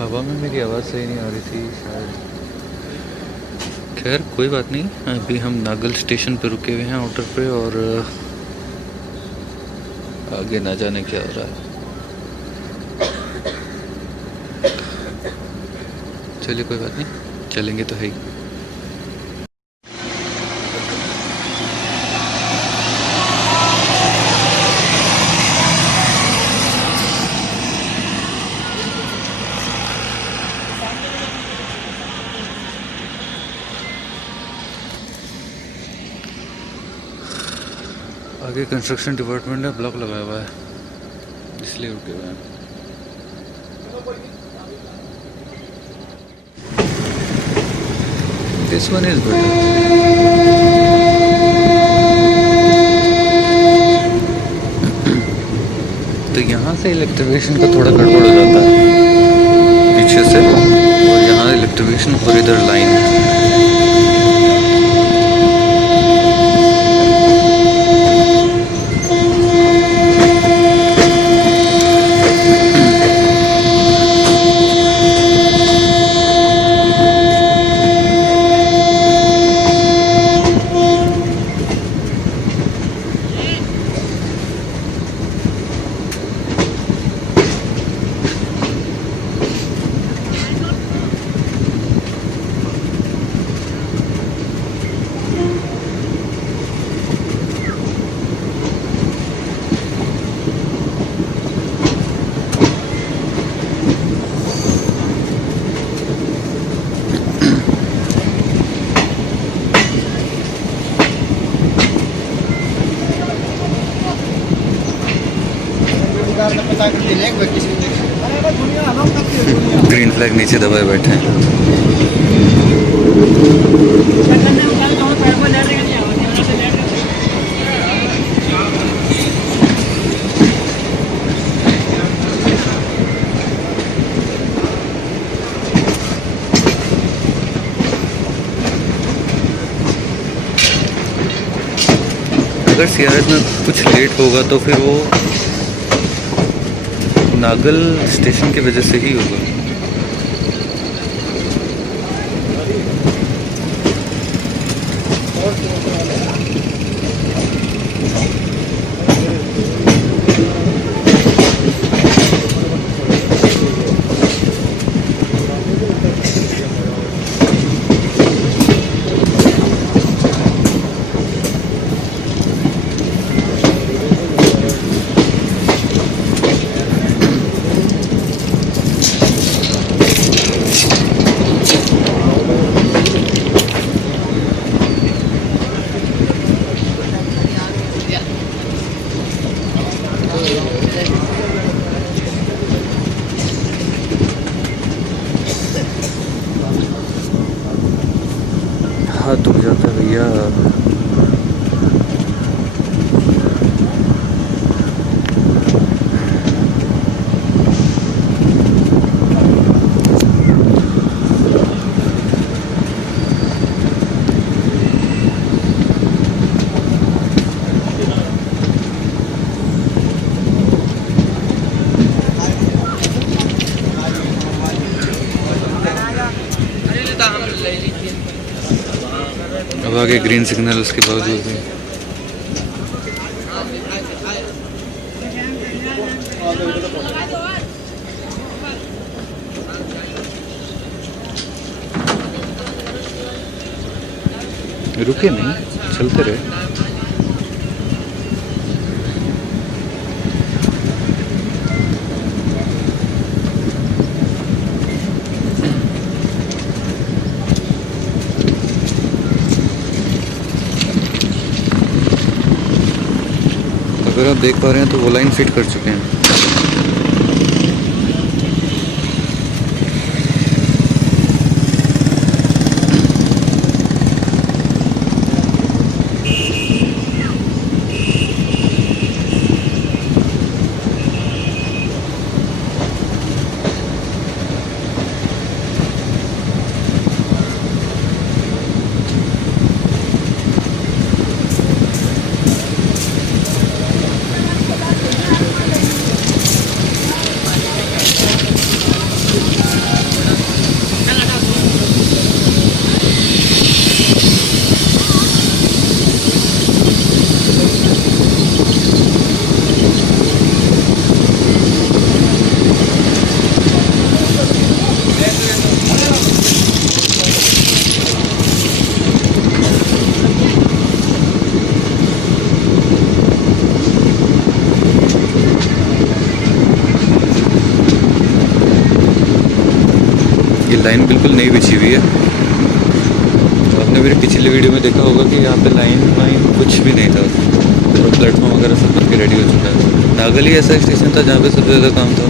हवा में मेरी आवाज़ सही नहीं आ रही थी शायद। खैर कोई बात नहीं, अभी हम नागल स्टेशन पे रुके हुए हैं आउटर पे, और आगे ना जाने क्या हो रहा है। चलिए कोई बात नहीं, चलेंगे तो है ही। आगे कंस्ट्रक्शन डिपार्टमेंट ने ब्लॉक लगाया हुआ है, इसलिए रुके हुए हैं। दिस वन इज तो यहाँ से इलेक्ट्रिफिकेशन का थोड़ा गड़बड़ हो जाता है पीछे से, और यहाँ इलेक्ट्रिफिकेशन और इधर लाइन। ग्रीन फ्लैग नीचे दबाए बैठे हैं। अगर सीआरएस में कुछ लेट होगा तो फिर वो नागल स्टेशन की वजह से ही होगा। हाथ दुख जाता है भैया। अब आगे ग्रीन सिग्नल उसके बावजूद भी रुके नहीं, चलते रहे। अगर आप देख पा रहे हैं तो वो लाइन फिट कर चुके हैं। ये लाइन बिल्कुल नई बिछी हुई है। तो आपने मेरी पिछली वीडियो में देखा होगा कि यहाँ पे लाइन वाइन कुछ भी नहीं था, पूरा प्लेटफॉर्म वगैरह सब बनके रेडी हो चुका है। नागल ही ऐसा स्टेशन था जहाँ पे सबसे ज़्यादा काम था।